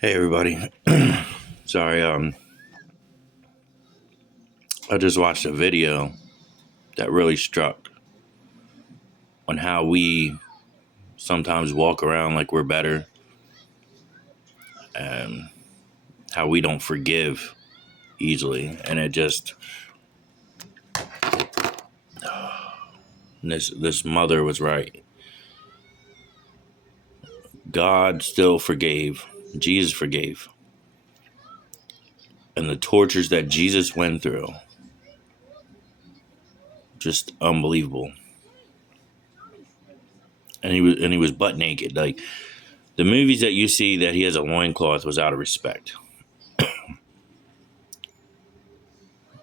Hey everybody. Sorry, I just watched a video that really struck on how we sometimes walk around like we're better and how we don't forgive easily. And it just this mother was right. God still forgave. Jesus forgave. And the tortures that Jesus went through, just unbelievable. And he was butt naked. Like the movies that you see that he has a loincloth was out of respect.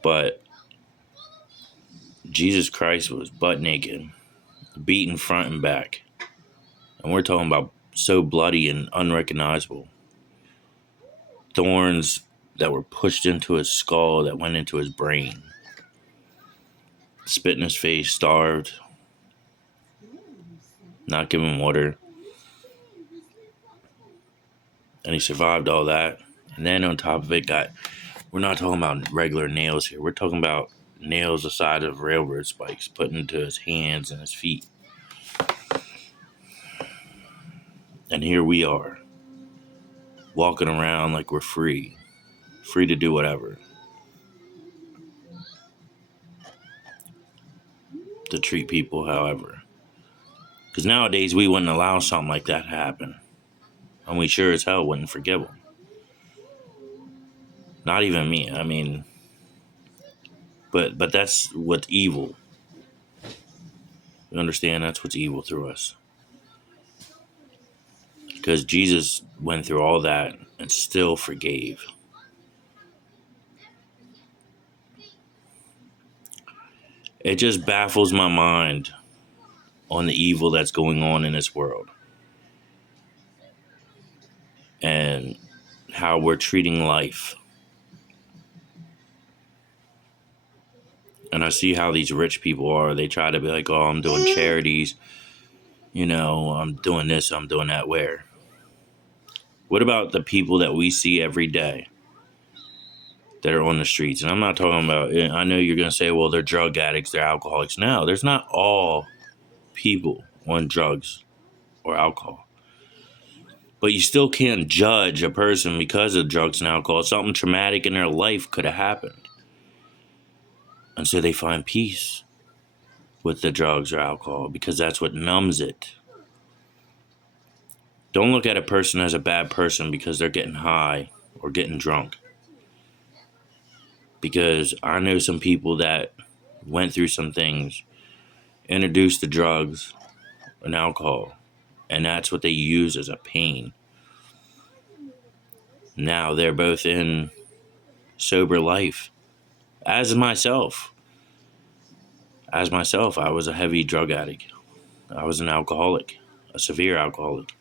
But Jesus Christ was butt naked, beaten front and back. And we're talking about so bloody and unrecognizable. Thorns that were pushed into his skull that went into his brain. Spit in his face, starved, not given water. And he survived all that. And then on top of it, we're not talking about regular nails here. We're talking about nails the size of railroad spikes put into his hands and his feet. And here we are, walking around like we're free to do whatever, to treat people however. Because nowadays we wouldn't allow something like that to happen. And we sure as hell wouldn't forgive them. Not even me. I mean, but that's what's evil. You understand? That's what's evil through us. Because Jesus went through all that and still forgave. It just baffles my mind on the evil that's going on in this world. And how we're treating life. And I see how these rich people are. They try to be like, oh, I'm doing charities. I'm doing this, I'm doing that. Where? What about the people that we see every day that are on the streets? And I'm not talking about, I know you're going to say, well, they're drug addicts, they're alcoholics. No, there's not all people on drugs or alcohol. But you still can't judge a person because of drugs and alcohol. Something traumatic in their life could have happened. And so they find peace with the drugs or alcohol because that's what numbs it. Don't look at a person as a bad person because they're getting high or getting drunk. Because I know some people that went through some things, introduced to drugs and alcohol, and that's what they use as a pain. Now they're both in sober life. As myself, I was a heavy drug addict. I was an alcoholic, a severe alcoholic.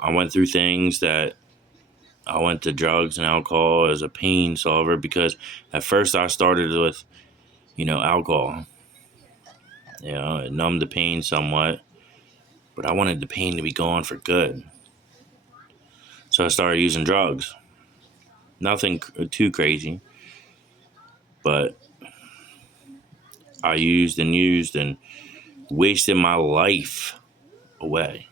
I went through things that I went to drugs and alcohol as a pain solver because at first I started with, alcohol. It numbed the pain somewhat, but I wanted the pain to be gone for good. So I started using drugs. Nothing too crazy, but I used and wasted my life away.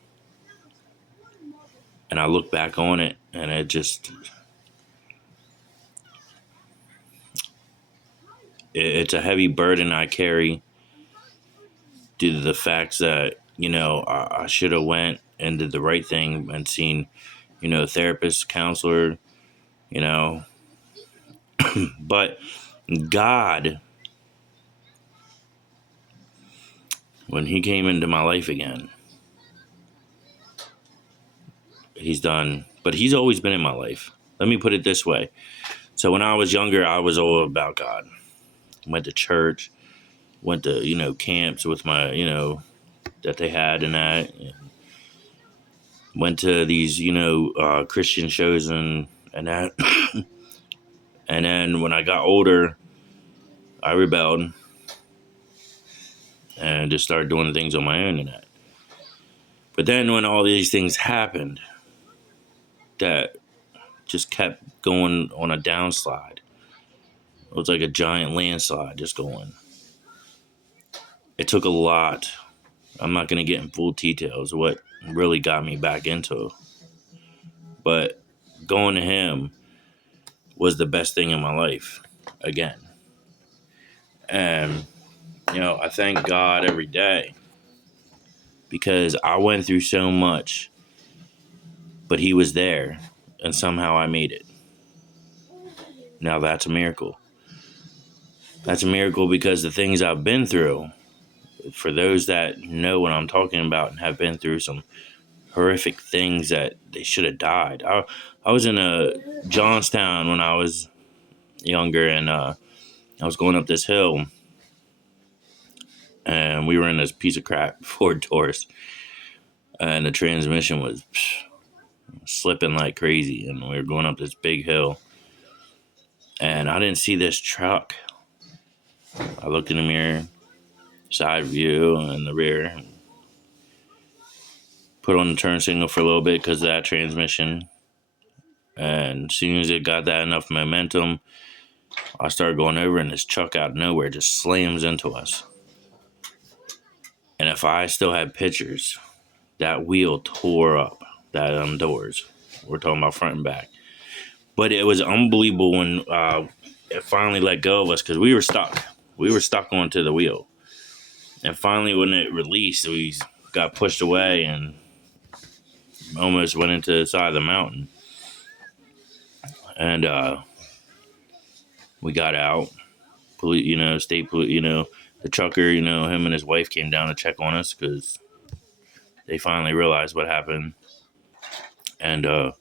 And I look back on it and it's a heavy burden I carry due to the facts that, I should have went and did the right thing and seen, therapist, counselor, you know, but God, when he came into my life again, but he's always been in my life. Let me put it this way. So when I was younger, I was all about God. Went to church, went to, camps with my, that they had and that. Went to these, Christian shows and that. And then when I got older, I rebelled and just started doing things on my own and that. But then when all these things happened that just kept going on a downslide, it was like a giant landslide just going. It took a lot. I'm not going to get in full details of what really got me back into it. But going to him was the best thing in my life again. And, I thank God every day because I went through so much, but he was there and somehow I made it. Now that's a miracle. That's a miracle because the things I've been through, for those that know what I'm talking about and have been through some horrific things that they should have died. I was in Johnstown when I was younger, and I was going up this hill, and we were in this piece of crap Ford Taurus, and the transmission was slipping like crazy, and we were going up this big hill, and I didn't see this truck. I looked in the mirror, side view, and the rear, put on the turn signal for a little bit because of that transmission, and as soon as it got that enough momentum, I started going over, and this truck out of nowhere just slams into us. And if I still had pictures, that wheel tore up that doors. We're talking about front and back. But it was unbelievable when it finally let go of us because we were stuck. We were stuck onto the wheel. And finally, when it released, we got pushed away and almost went into the side of the mountain. And we got out. State police, the trucker, him and his wife came down to check on us because they finally realized what happened. And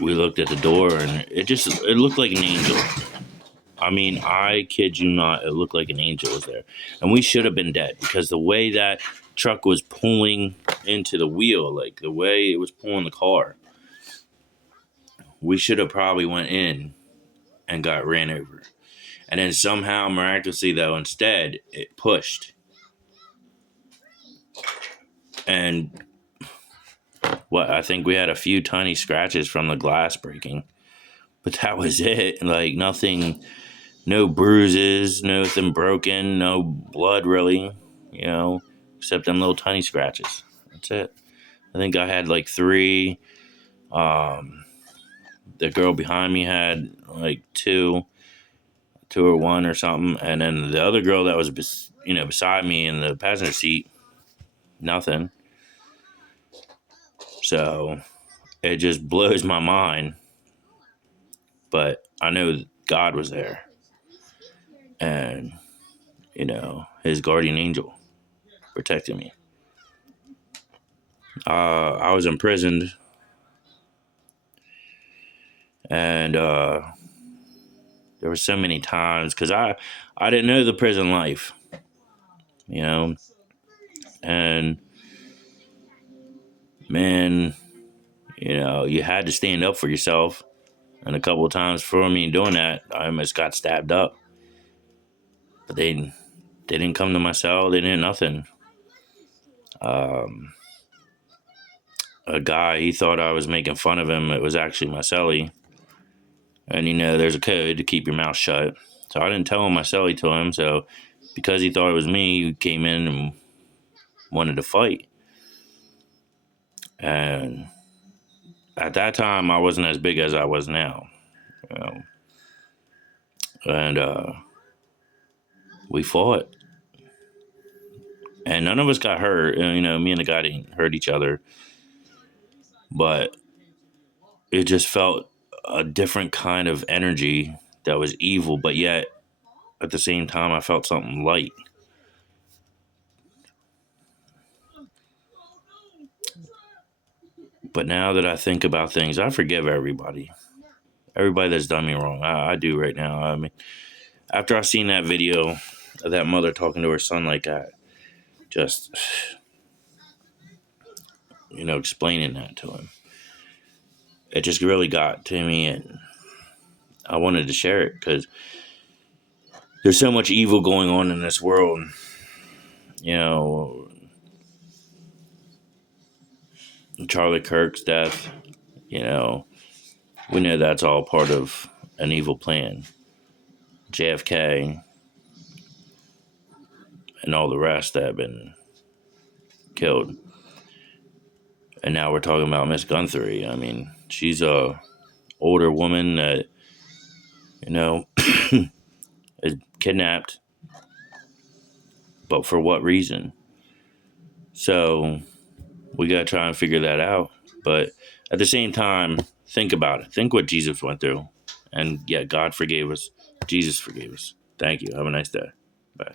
we looked at the door, and it looked like an angel. I mean, I kid you not, it looked like an angel was there. And we should have been dead because the way that truck was pulling into the wheel, like the way it was pulling the car, we should have probably went in and got ran over. And then somehow, miraculously though, instead, it pushed. And I think we had a few tiny scratches from the glass breaking. But that was it. Like nothing, no bruises, nothing broken, no blood really, except them little tiny scratches. That's it. I think I had like 3. The girl behind me had like 2 or 1 or something. And then the other girl that was, beside me in the passenger seat, nothing. So it just blows my mind. But I know God was there. And, his guardian angel protected me. I was imprisoned. And there were so many times because I didn't know the prison life, and man, you had to stand up for yourself. And a couple of times for me doing that, I almost got stabbed up. But they didn't come to my cell. They didn't nothing. A guy, he thought I was making fun of him. It was actually my cellie. And there's a code to keep your mouth shut. So I didn't tell him my cellie to him. So because he thought it was me, he came in and wanted to fight. And at that time, I wasn't as big as I was now. And we fought. And none of us got hurt. Me and the guy didn't hurt each other. But it just felt a different kind of energy that was evil. But yet, at the same time, I felt something light. But now that I think about things, I forgive everybody. Everybody that's done me wrong. I do right now. I mean, after I seen that video of that mother talking to her son like that, just, explaining that to him, it just really got to me, and I wanted to share it because there's so much evil going on in this world. Charlie Kirk's death, you know, we know that's all part of an evil plan. JFK and all the rest that have been killed. And now we're talking about Miss Guthrie. I mean, she's a older woman that, you know, is kidnapped, but for what reason? So we got to try and figure that out. But at the same time, think about it. Think what Jesus went through. And yeah, God forgave us. Jesus forgave us. Thank you. Have a nice day. Bye.